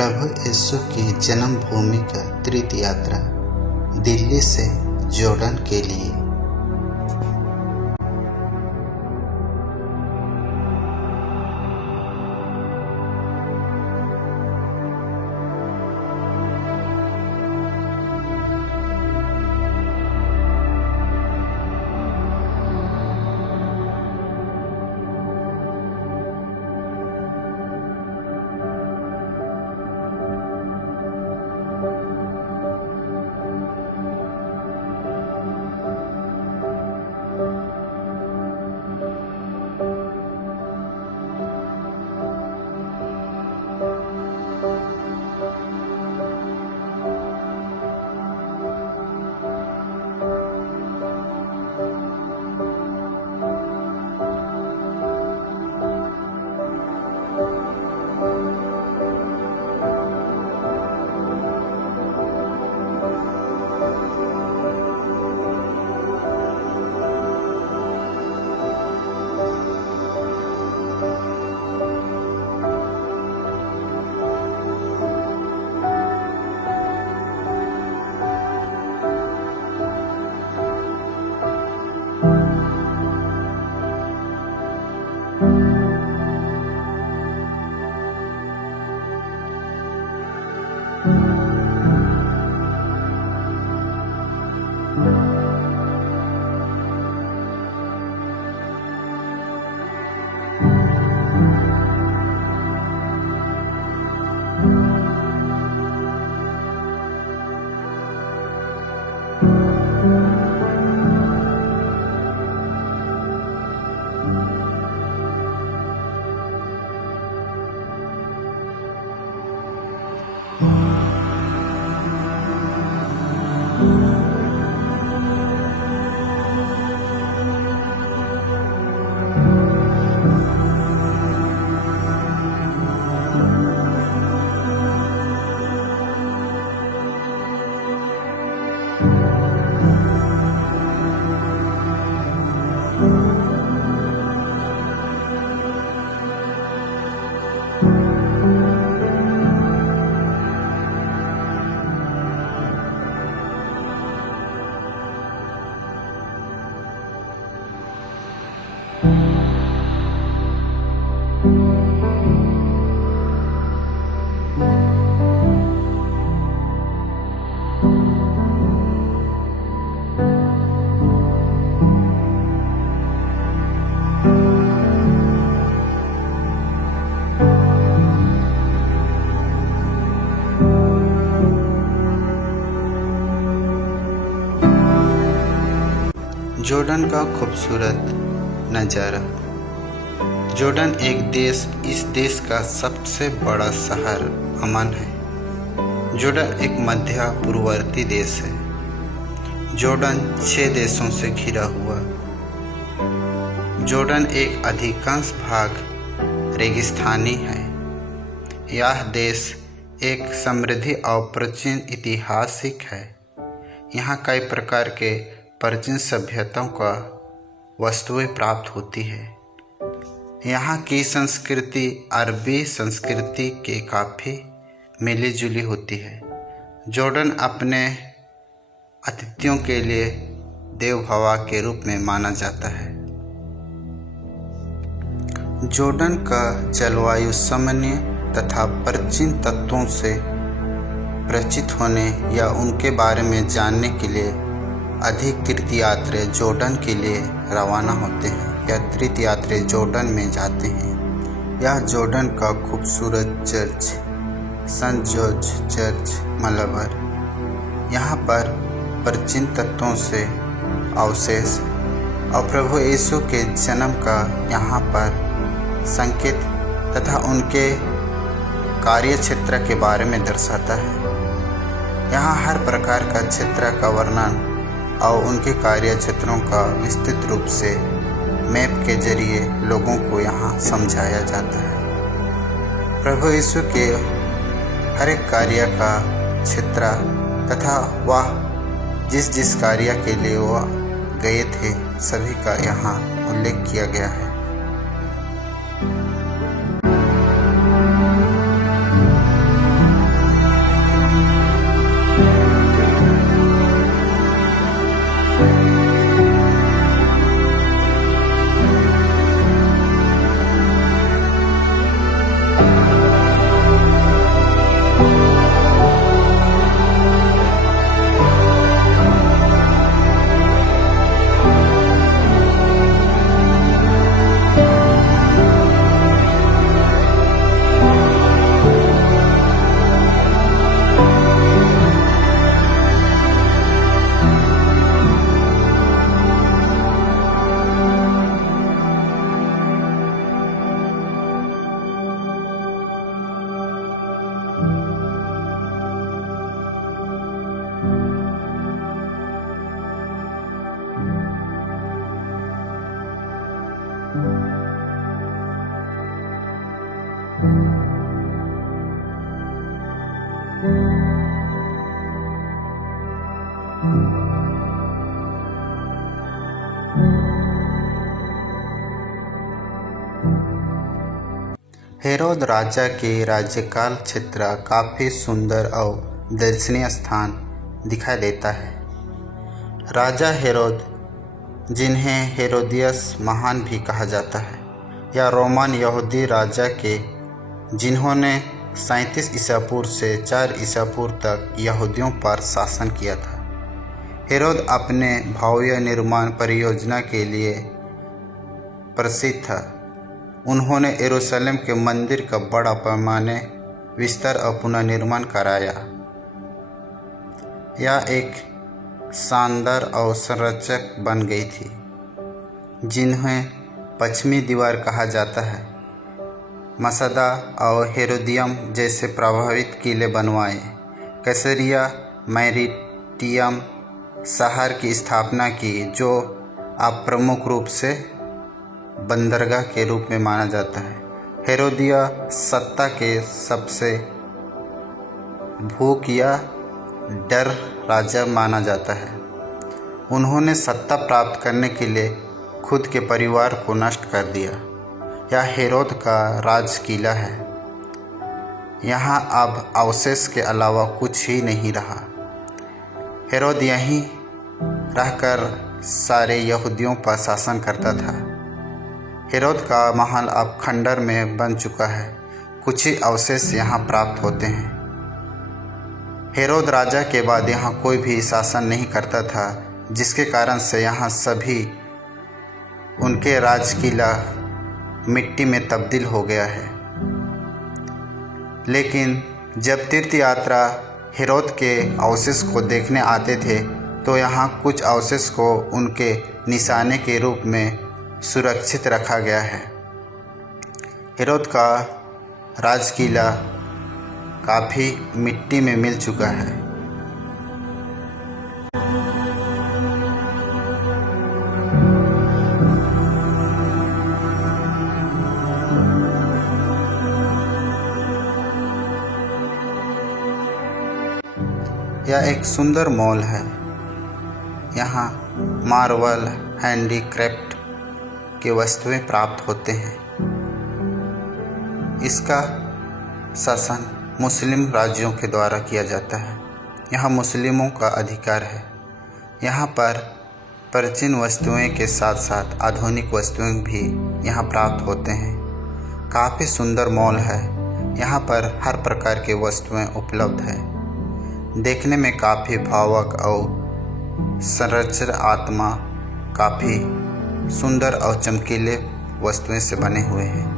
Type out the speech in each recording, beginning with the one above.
प्रभु यीशु की जन्मभूमि का तीर्थ यात्रा दिल्ली से जॉर्डन के लिए। जॉर्डन का खूबसूरत नज़ारा। जॉर्डन इस देश का सबसे बड़ा शहर अमन है। जॉर्डन एक मध्य पूर्ववर्ती देश है। जॉर्डन 6 देशों से घिरा हुआ। जॉर्डन एक अधिकांश भाग रेगिस्तानी है। यह देश एक समृद्ध और प्राचीन ऐतिहासिक है। यहाँ कई प्रकार के प्राचीन सभ्यताओं का वस्तुएं प्राप्त होती है। यहाँ की संस्कृति अरबी संस्कृति के काफ़ी मिली जुली होती है। जॉर्डन अपने अतिथियों के लिए देवभवा के रूप में माना जाता है। जॉर्डन का जलवायु सामान्य तथा प्राचीन तत्वों से परिचित होने या उनके बारे में जानने के लिए अधिक तीर्थयात्री जॉर्डन के लिए रवाना होते हैं या तीर्थयात्री जॉर्डन में जाते हैं। यह जॉर्डन का खूबसूरत चर्च सेंट जॉर्ज चर्च मलबर, यहाँ पर प्राचीन तत्वों से अवशेष और प्रभु यीशु के जन्म का यहाँ पर संकेत तथा उनके कार्य क्षेत्र के बारे में दर्शाता है। यहाँ हर प्रकार का क्षेत्र का वर्णन और उनके कार्य क्षेत्रों का विस्तृत रूप से मैप के जरिए लोगों को यहाँ समझाया जाता है। प्रभु यीशु के हर एक कार्य का क्षेत्र तथा वह जिस कार्य के लिए वह गए थे सभी का यहाँ उल्लेख किया गया है। हेरोद राजा के राज्यकाल क्षेत्र काफ़ी सुंदर और दर्शनीय स्थान दिखाई देता है। राजा हेरोद, जिन्हें हेरोदियस महान भी कहा जाता है, या रोमन यहूदी राजा के जिन्होंने 37 ईसा पूर्व से 4 ईसा पूर्व तक यहूदियों पर शासन किया था। हेरोद अपने भव्य निर्माण परियोजना के लिए प्रसिद्ध था। उन्होंने यरूशलेम के मंदिर का बड़ा पैमाने विस्तार और पुनर्निर्माण कराया। यह एक शानदार और संरचक बन गई थी, जिन्हें पश्चिमी दीवार कहा जाता है। मसदा और हेरोदियम जैसे प्रभावित किले बनवाए। कैसरिया मैरिटियम शहर की स्थापना की, जो अब प्रमुख रूप से बंदरगाह के रूप में माना जाता है। हेरोदिया सत्ता के सबसे भूख या डर राजा माना जाता है। उन्होंने सत्ता प्राप्त करने के लिए खुद के परिवार को नष्ट कर दिया। यह हेरोद का राज किला है। यहाँ अब अवशेष के अलावा कुछ ही नहीं रहा। हेरोद यहीं रहकर सारे यहूदियों पर शासन करता था। हेरोद का महल अब खंडर में बन चुका है। कुछ ही अवशेष यहाँ प्राप्त होते हैं। हेरोद राजा के बाद यहाँ कोई भी शासन नहीं करता था, जिसके कारण से यहाँ सभी उनके राज किला मिट्टी में तब्दील हो गया है। लेकिन जब तीर्थ यात्रा हेरोद के अवशेष को देखने आते थे, तो यहाँ कुछ अवशेष को उनके निशाने के रूप में सुरक्षित रखा गया है। हेरोद का राज किला काफ़ी मिट्टी में मिल चुका है। यह एक सुंदर मॉल है। यहाँ मार्बल, हैंडीक्राफ्ट की वस्तुएं प्राप्त होते हैं। इसका शासन मुस्लिम राज्यों के द्वारा किया जाता है। यहाँ मुस्लिमों का अधिकार है। यहाँ पर प्राचीन वस्तुएं के साथ साथ आधुनिक वस्तुएं भी यहाँ प्राप्त होते हैं। काफ़ी सुंदर मॉल है। यहाँ पर हर प्रकार की वस्तुएं उपलब्ध है। देखने में काफ़ी भावुक और संरचित आत्मा काफ़ी सुंदर और चमकीले वस्तुएं से बने हुए हैं।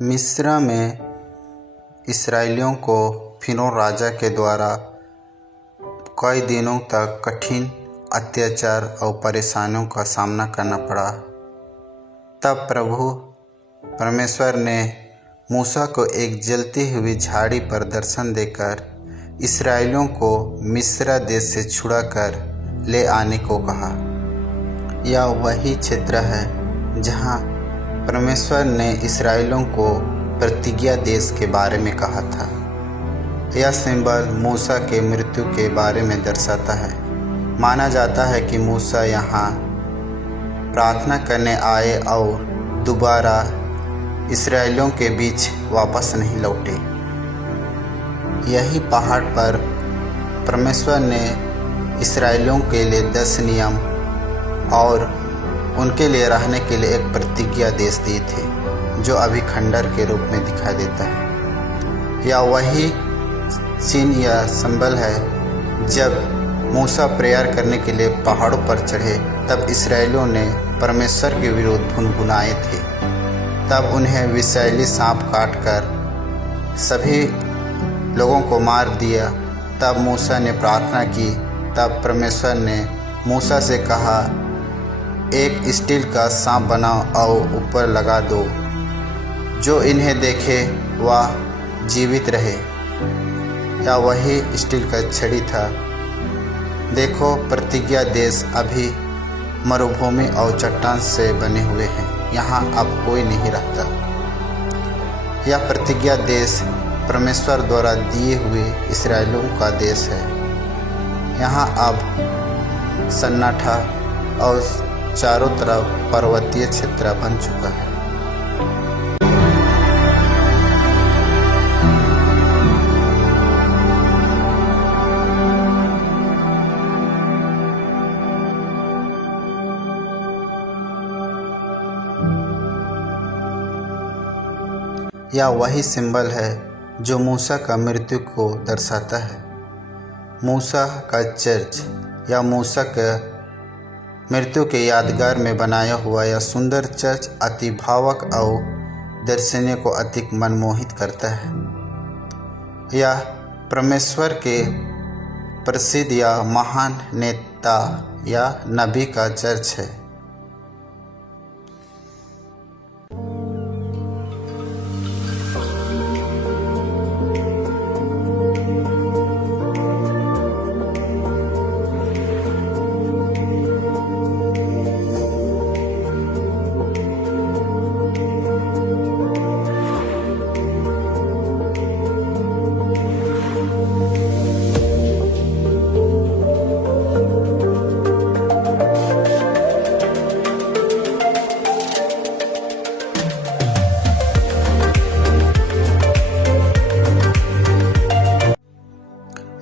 मिस्र में इस्राएलियों को फिरौन राजा के द्वारा कई दिनों तक कठिन अत्याचार और परेशानियों का सामना करना पड़ा। तब प्रभु परमेश्वर ने मूसा को एक जलती हुई झाड़ी पर दर्शन देकर इस्राएलियों को मिस्र देश से छुड़ाकर ले आने को कहा। यह वही क्षेत्र है जहाँ परमेश्वर ने इस्राएलियों को प्रतिज्ञा देश के बारे में कहा था। यह सिंबल मूसा के मृत्यु के बारे में दर्शाता है। माना जाता है कि मूसा यहाँ प्रार्थना करने आए और दोबारा इस्राएलियों के बीच वापस नहीं लौटे। यही पहाड़ पर परमेश्वर ने इस्राएलियों के लिए 10 नियम और उनके लिए रहने के लिए एक प्रतिज्ञा देश दी थी, जो अभी खंडर के रूप में दिखाई देता है। यह वही चिन्ह या सिंबल है। जब मूसा प्रेयर करने के लिए पहाड़ों पर चढ़े, तब इस्राएलियों ने परमेश्वर के विरुद्ध भुनभुनाए थे। तब उन्हें विषैली सांप काटकर सभी लोगों को मार दिया। तब मूसा ने प्रार्थना की। तब परमेश्वर ने मूसा से कहा, एक स्टील का सांप बनाओ और ऊपर लगा दो। जो इन्हें देखे वह जीवित रहे। या वही स्टील का छड़ी था। देखो, प्रतिज्ञा देश अभी मरुभूमि और चट्टान से बने हुए हैं। यहाँ अब कोई नहीं रहता। यह प्रतिज्ञा देश परमेश्वर द्वारा दिए हुए इस्राएलियों का देश है। यहाँ अब सन्नाटा और चारों तरफ पर्वतीय क्षेत्र बन चुका है। यह वही सिंबल है जो मूसा का मृत्यु को दर्शाता है। मूसा का चर्च या मूसा के मृत्यु के यादगार में बनाया हुआ यह सुंदर चर्च अति भावक और दर्शनीय को अधिक मनमोहित करता है। यह परमेश्वर के प्रसिद्ध या महान नेता या नबी का चर्च है।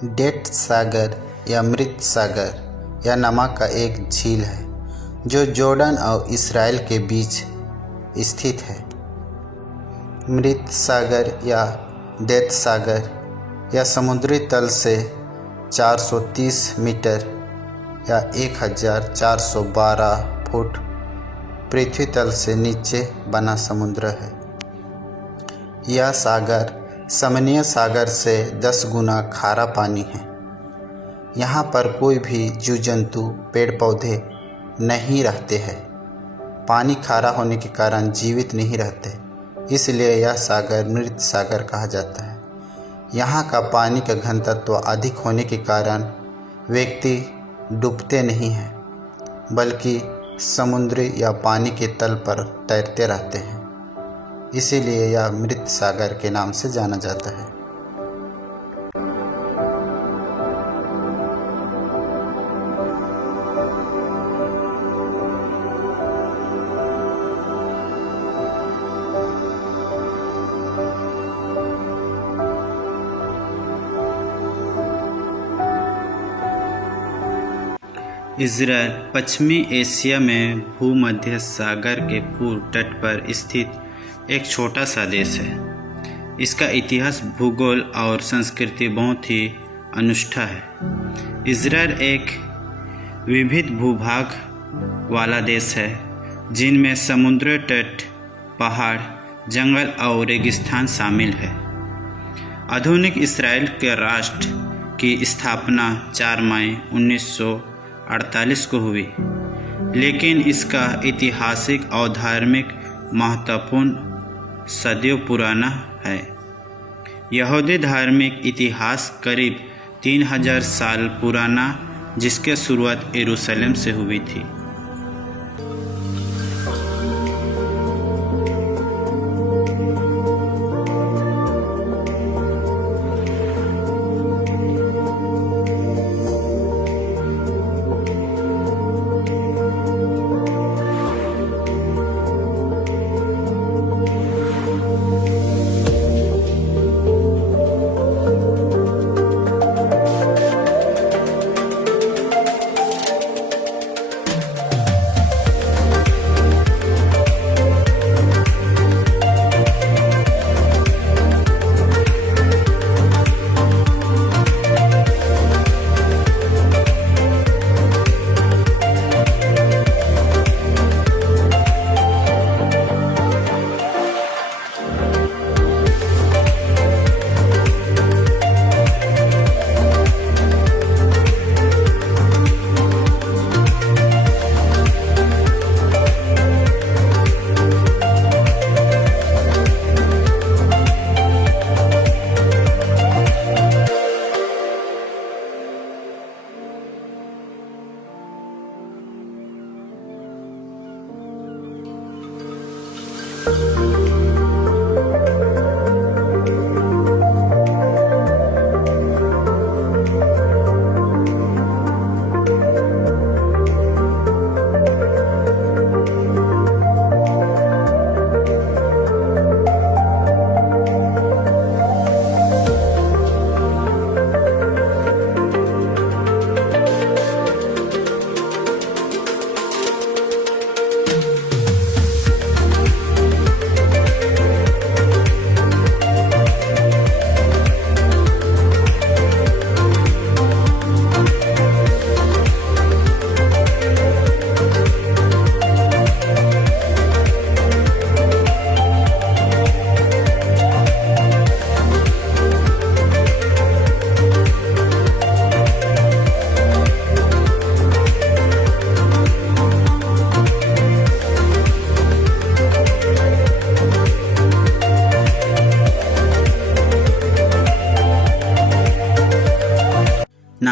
डेथ सागर या मृत सागर या नमक का एक झील है जो जॉर्डन और इसराइल के बीच स्थित है। मृत सागर या डेथ सागर या समुद्री तल से 430 मीटर या 1412 फुट पृथ्वी तल से नीचे बना समुद्र है। यह सागर समनीय सागर से 10 गुना खारा पानी है। यहाँ पर कोई भी जीव जंतु पेड़ पौधे नहीं रहते हैं। पानी खारा होने के कारण जीवित नहीं रहते, इसलिए यह सागर मृत सागर कहा जाता है। यहाँ का पानी का घनत्व अधिक होने के कारण व्यक्ति डूबते नहीं हैं, बल्कि समुद्र या पानी के तल पर तैरते रहते हैं। इसीलिए यह मृत सागर के नाम से जाना जाता है। इज़राइल पश्चिमी एशिया में भूमध्य सागर के पूर्व तट पर स्थित एक छोटा सा देश है। इसका इतिहास, भूगोल और संस्कृति बहुत ही अनूठा है। इज़राइल एक विविध भूभाग वाला देश है, जिनमें समुद्र तट, पहाड़, जंगल और रेगिस्तान शामिल है। आधुनिक इज़राइल के राष्ट्र की स्थापना 4 मई 1948 को हुई, लेकिन इसका ऐतिहासिक और धार्मिक महत्वपूर्ण सदियों पुराना है। यहूदी धार्मिक इतिहास करीब 3000 साल पुराना, जिसकी शुरुआत यरूशलेम से हुई थी।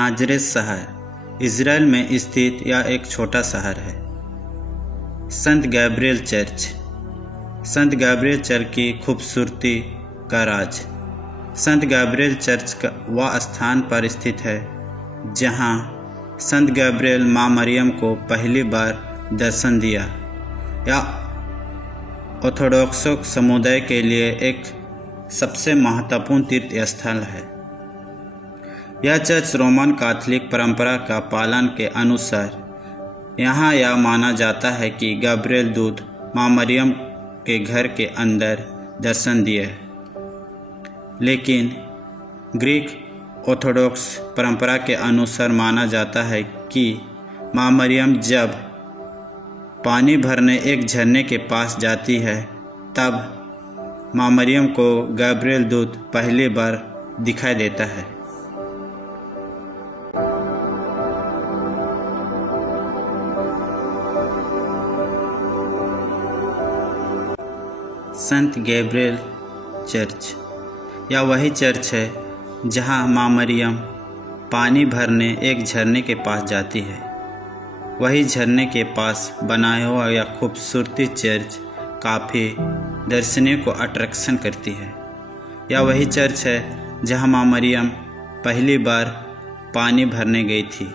नाजरेत शहर इज़राइल में स्थित यह एक छोटा शहर है। संत गैब्रिएल चर्च। संत गैब्रिएल चर्च की खूबसूरती का राज। संत गैब्रिएल चर्च का वह स्थान पर स्थित है जहां संत गैब्रिएल माँ मरियम को पहली बार दर्शन दिया। यह ऑर्थोडॉक्स समुदाय के लिए एक सबसे महत्वपूर्ण तीर्थ स्थल है। यह चर्च रोमन कैथोलिक परंपरा का पालन के अनुसार यहाँ यह माना जाता है कि गैब्रिएल दूत माँ मरियम के घर के अंदर दर्शन दिए। लेकिन ग्रीक ऑर्थोडॉक्स परंपरा के अनुसार माना जाता है कि माँ मरियम जब पानी भरने एक झरने के पास जाती है तब माँ मरियम को गैब्रिएल दूत पहली बार दिखाई देता है। संत गैब्रिएल चर्च। यह वही चर्च है जहां माँ मरियम पानी भरने एक झरने के पास जाती है। वही झरने के पास बनाया हुआ यह खूबसूरती चर्च काफ़ी दर्शनीय को अट्रैक्शन करती है। यह वही चर्च है जहां माँ मरियम पहली बार पानी भरने गई थी।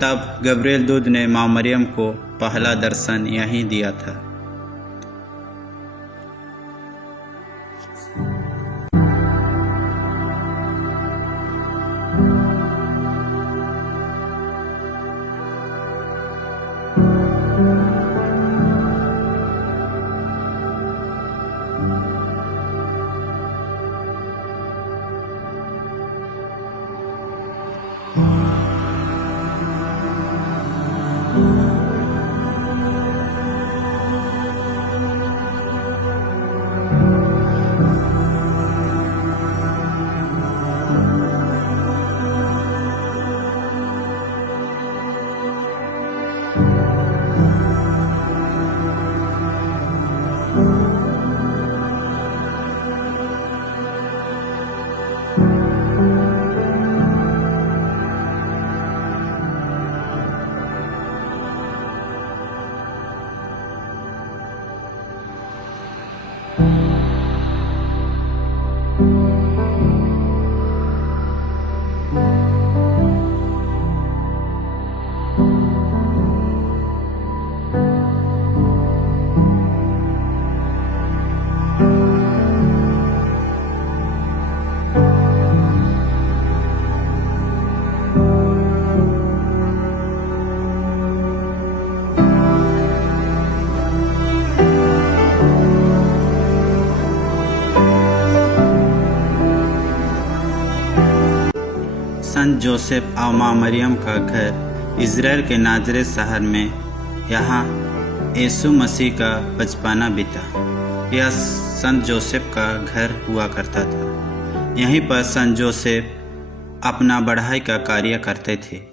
तब गैब्रिएल दूत ने माँ मरियम को पहला दर्शन यहीं दिया था। संत जोसेफ और माँ मरियम का घर इज़राइल के नाजरेत शहर में। यहाँ यीशु मसीह का बचपना बीता। यह संत जोसेफ का घर हुआ करता था। यहीं पर संत जोसेफ अपना पढ़ाई का कार्य करते थे।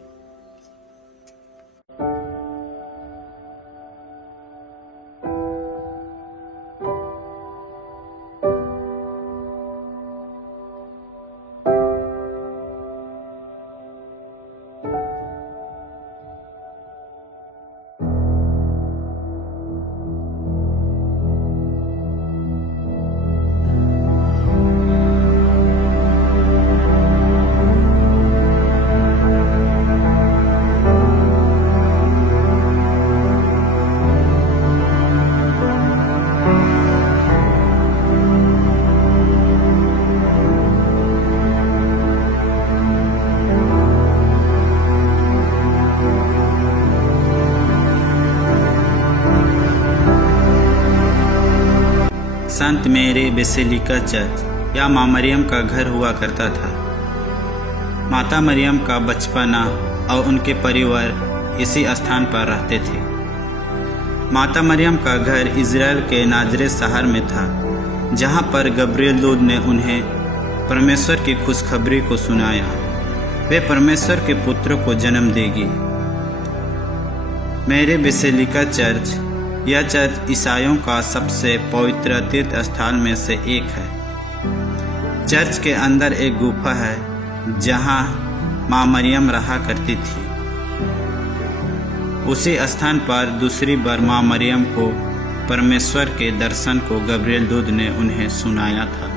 संत मेरी बेसिलिका चर्च या माँ मरियम का घर हुआ करता था। माता मरियम का बचपना और उनके परिवार इसी स्थान पर रहते थे। माता मरियम का घर इज़राइल के नाजरेत शहर में था, जहाँ पर गैब्रिएल दूत ने उन्हें परमेश्वर की खुशखबरी को सुनाया। वे परमेश्वर के पुत्र को जन्म देगी। मेरी बेसिलिका चर्च, यह चर्च ईसाइयों का सबसे पवित्र तीर्थ स्थल में से एक है। चर्च के अंदर एक गुफा है जहाँ माँ मरियम रहा करती थी। उसी स्थान पर दूसरी बार माँ मरियम को परमेश्वर के दर्शन को गब्रिएल दूत ने उन्हें सुनाया था।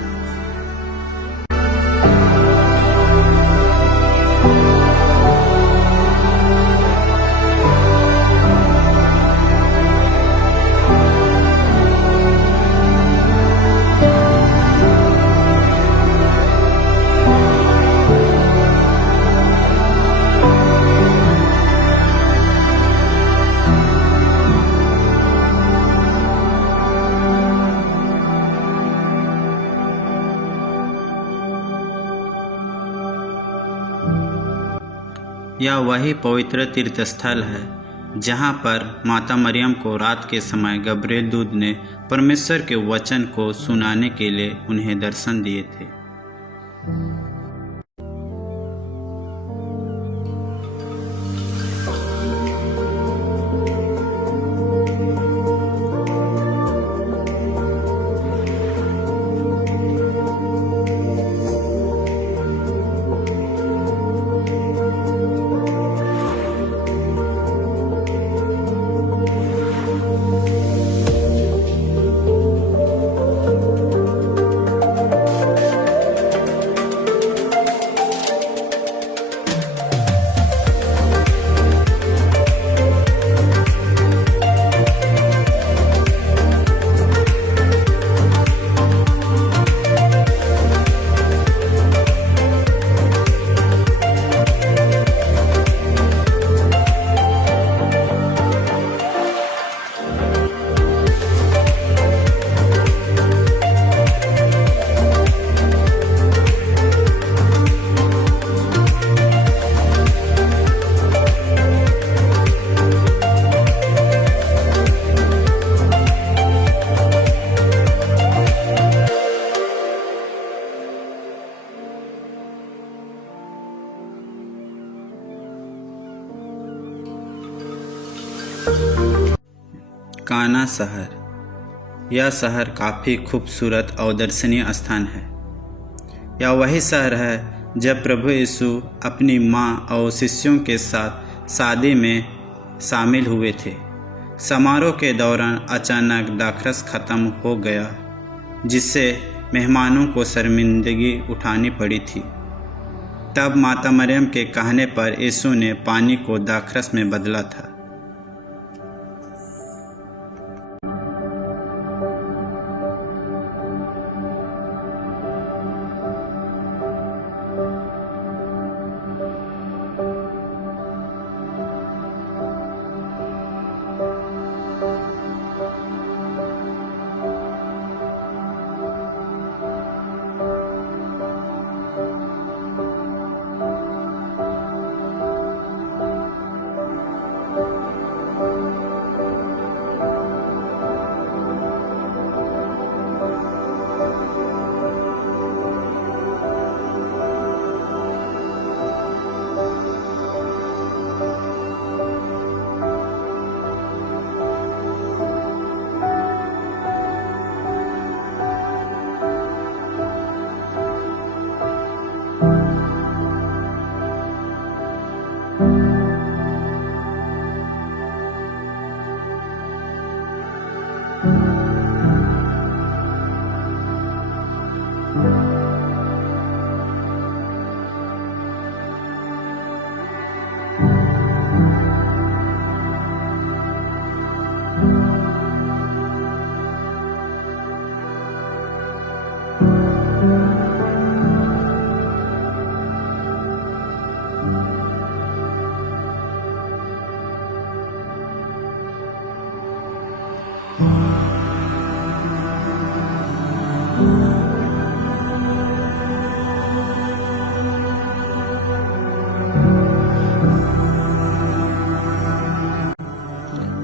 यह वही पवित्र तीर्थस्थल है जहाँ पर माता मरियम को रात के समय गब्रिएल दूत ने परमेश्वर के वचन को सुनाने के लिए उन्हें दर्शन दिए थे। काना शहर। यह शहर काफ़ी खूबसूरत और दर्शनीय स्थान है। यह वही शहर है जब प्रभु यीशु अपनी माँ और शिष्यों के साथ शादी में शामिल हुए थे। समारोह के दौरान अचानक दाखरस खत्म हो गया, जिससे मेहमानों को शर्मिंदगी उठानी पड़ी थी। तब माता मरियम के कहने पर यीशु ने पानी को दाखरस में बदला था।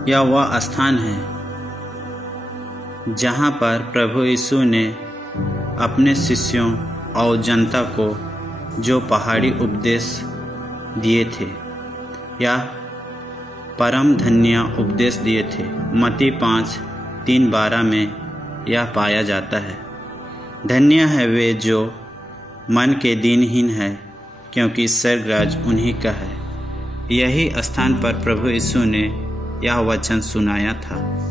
यह वह स्थान है जहाँ पर प्रभु यीशु ने अपने शिष्यों और जनता को जो पहाड़ी उपदेश दिए थे या परम धन्य उपदेश दिए थे। मत्ती 5:3-12 में यह पाया जाता है, धन्य है वे जो मन के दीनहीन है, क्योंकि स्वर्गराज उन्हीं का है। यही स्थान पर प्रभु यीशु ने यह वचन सुनाया था।